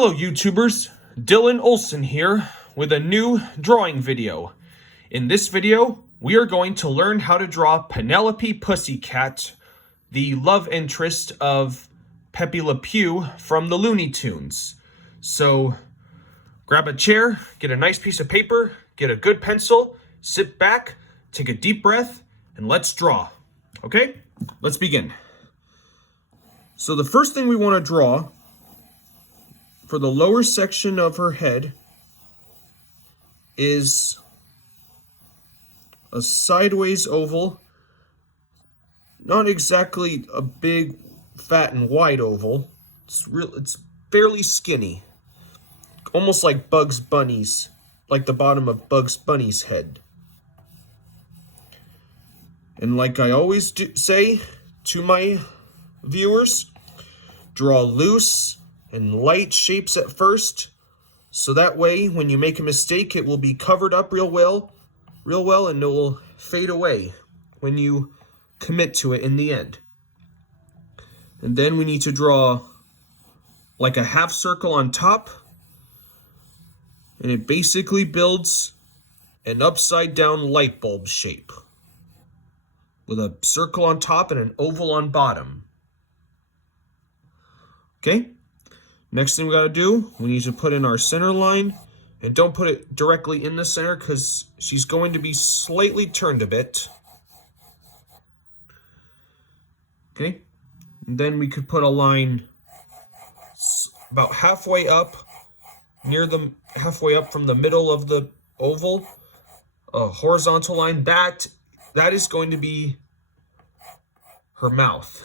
Hello YouTubers, Dylan Olson here with a new drawing video. In this video, we are going to learn how to draw Penelope Pussycat, the love interest of Pepe Le Pew from the Looney Tunes. So grab a chair, get a nice piece of paper, get a good pencil, sit back, take a deep breath, and let's draw. Okay, let's begin. So the first thing we want to draw for the lower section of her head is a sideways oval, not exactly a big, fat, and wide oval. It's fairly skinny, almost like Bugs Bunny's, like the bottom of Bugs Bunny's head. And like I always say to my viewers, draw loose and light shapes at first, so that way when you make a mistake it will be covered up real well and it will fade away when you commit to it in the end. And then we need to draw like a half circle on top, and it basically builds an upside down light bulb shape with a circle on top and an oval on bottom. Okay? Next thing we gotta do, we need to put in our center line, and don't put it directly in the center because she's going to be slightly turned a bit. Okay, and then we could put a line about halfway up, halfway up from the middle of the oval, a horizontal line. That is going to be her mouth.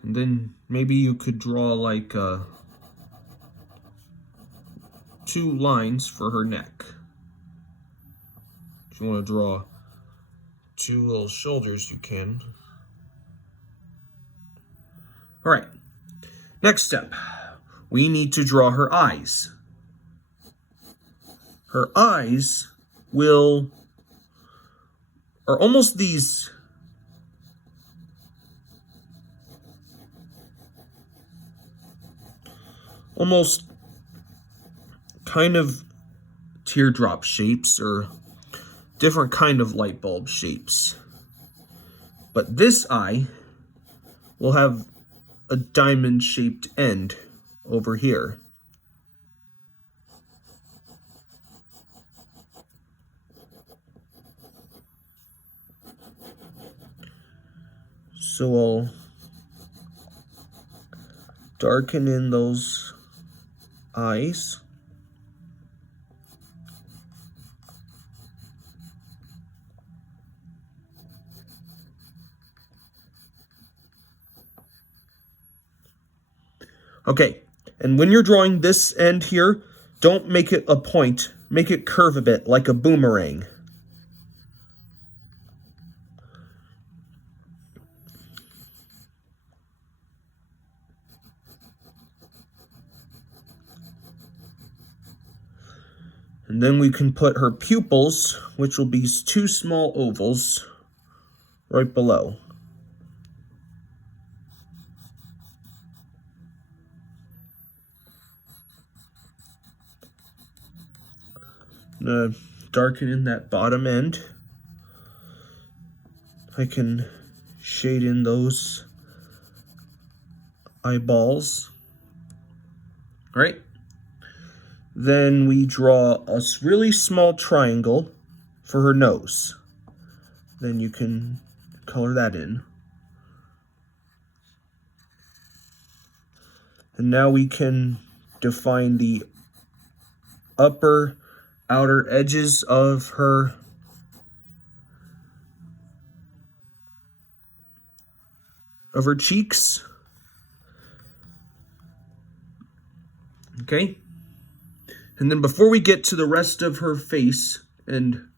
And then maybe you could draw like 2 lines for her neck. If you want to draw 2 little shoulders, you can. All right, next step. We need to draw her eyes. Her eyes are almost these almost kind of teardrop shapes or different kind of light bulb shapes. But this eye will have a diamond shaped end over here. So I'll darken in those eyes. Okay, and when you're drawing this end here, don't make it a point. Make it curve a bit, like a boomerang. And then we can put her pupils, which will be 2 small ovals, right below. I'm gonna darken in that bottom end. I can shade in those eyeballs. All right. Then we draw a really small triangle for her nose. Then you can color that in. And now we can define the outer edges of her cheeks. Okay? And then before we get to the rest of her face, and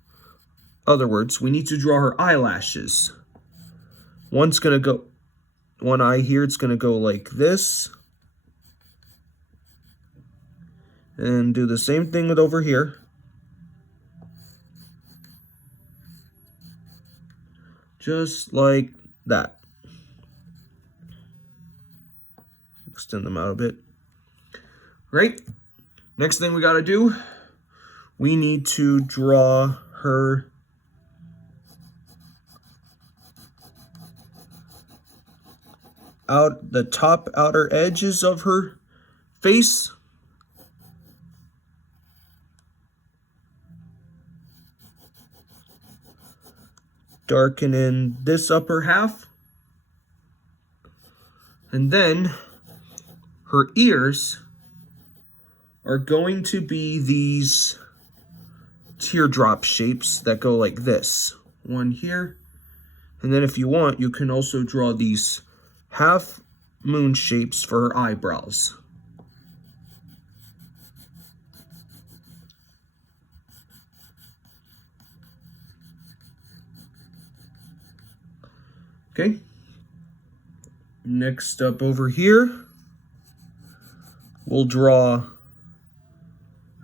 other words, we need to draw her eyelashes. One eye here, it's gonna go like this. And do the same thing with over here. Just like that. extend them out a bit. Right? Next thing we got to do, we need to draw her out the top outer edges of her face. Darken in this upper half. And then her ears are going to be these teardrop shapes that go like this. One here. And then if you want, you can also draw these half moon shapes for her eyebrows. Okay. Next up over here, we'll draw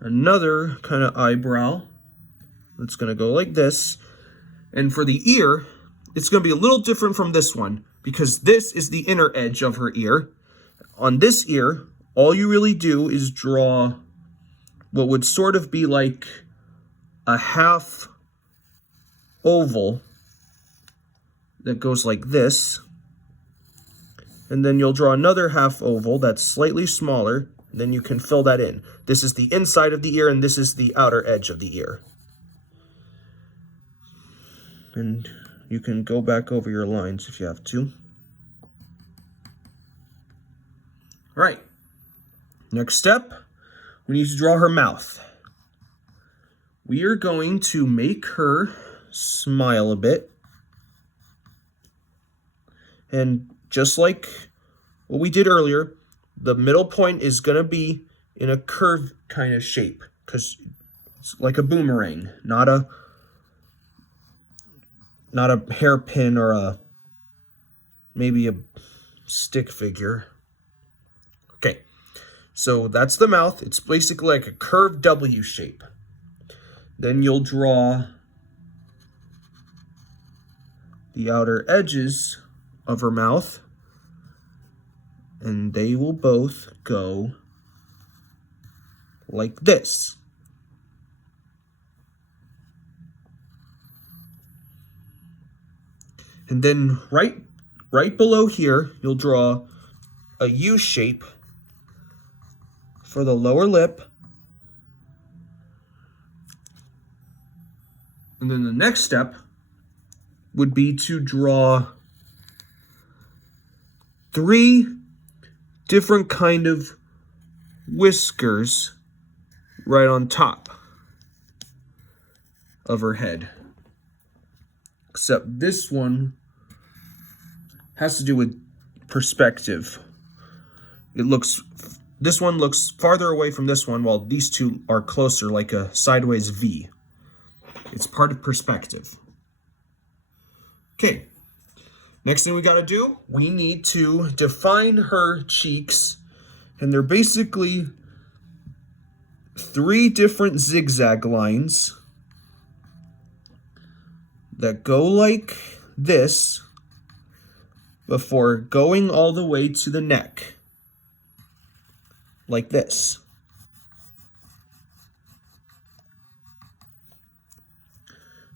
another kind of eyebrow that's going to go like this. And for the ear, it's going to be a little different from this one because this is the inner edge of her ear. On this ear, all you really do is draw what would sort of be like a half oval that goes like this. And then you'll draw another half oval that's slightly smaller. And then you can fill that in. This is the inside of the ear, and this is the outer edge of the ear. And you can go back over your lines if you have to. All right. Next step, we need to draw her mouth. We are going to make her smile a bit. And just like what we did earlier, the middle point is going to be in a curved kind of shape because it's like a boomerang, not a hairpin or maybe a stick figure. Okay, so that's the mouth. It's basically like a curved W shape. Then you'll draw the outer edges of her mouth, and they will both go like this. And then right below here, you'll draw a U shape for the lower lip. And then the next step would be to draw 3 different kind of whiskers right on top of her head. Except this one has to do with perspective. This one looks farther away from this one, while these two are closer, like a sideways V. It's part of perspective. Okay. Next thing we got to do, we need to define her cheeks, and they're basically 3 different zigzag lines that go like this before going all the way to the neck, like this.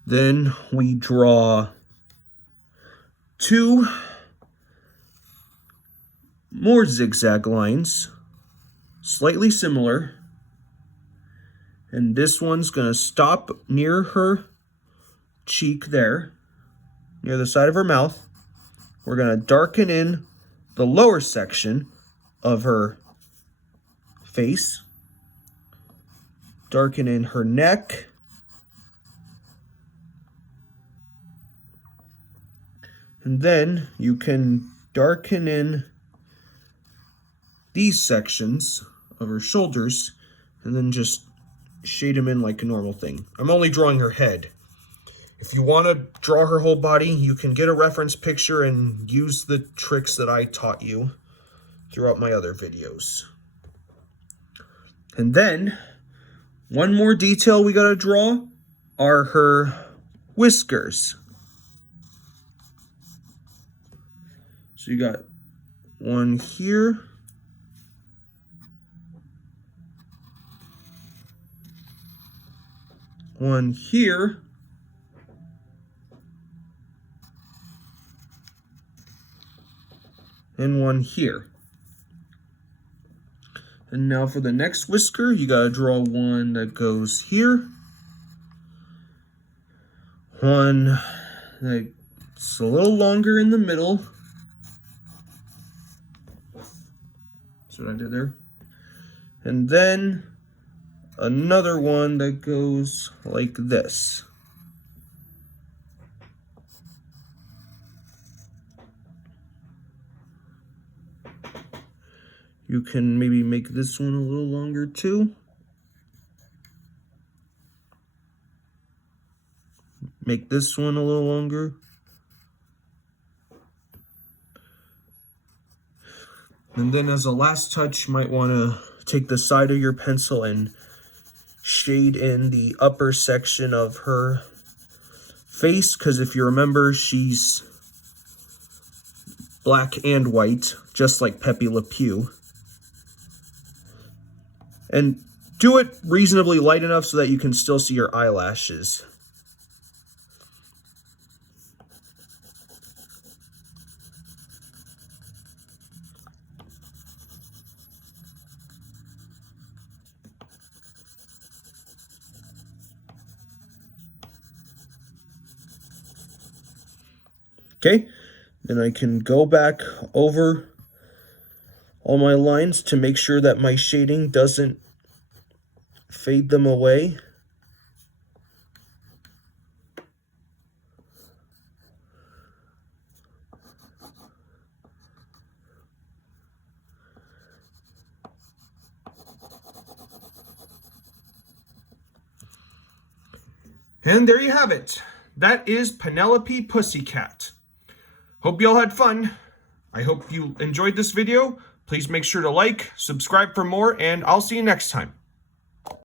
Then we draw 2 more zigzag lines, slightly similar, and this one's going to stop near her cheek there, near the side of her mouth. We're going to darken in the lower section of her face, darken in her neck, and then you can darken in these sections of her shoulders and then just shade them in like a normal thing. I'm only drawing her head. If you want to draw her whole body, you can get a reference picture and use the tricks that I taught you throughout my other videos. And then, one more detail we gotta draw are her whiskers. So you got one here one here. And one here. And now for the next whisker, you gotta draw one that goes here. One that's a little longer in the middle. That's what I did there. And then another one that goes like this. You can maybe make this one a little longer too. Make this one a little longer. And then as a last touch, you might want to take the side of your pencil and shade in the upper section of her face, because if you remember, she's black and white, just like Pepe Le Pew. And do it reasonably light enough so that you can still see your eyelashes. Okay, then I can go back over all my lines to make sure that my shading doesn't fade them away. And there you have it. That is Penelope Pussycat. Hope you all had fun. I hope you enjoyed this video. Please make sure to like, subscribe for more, and I'll see you next time.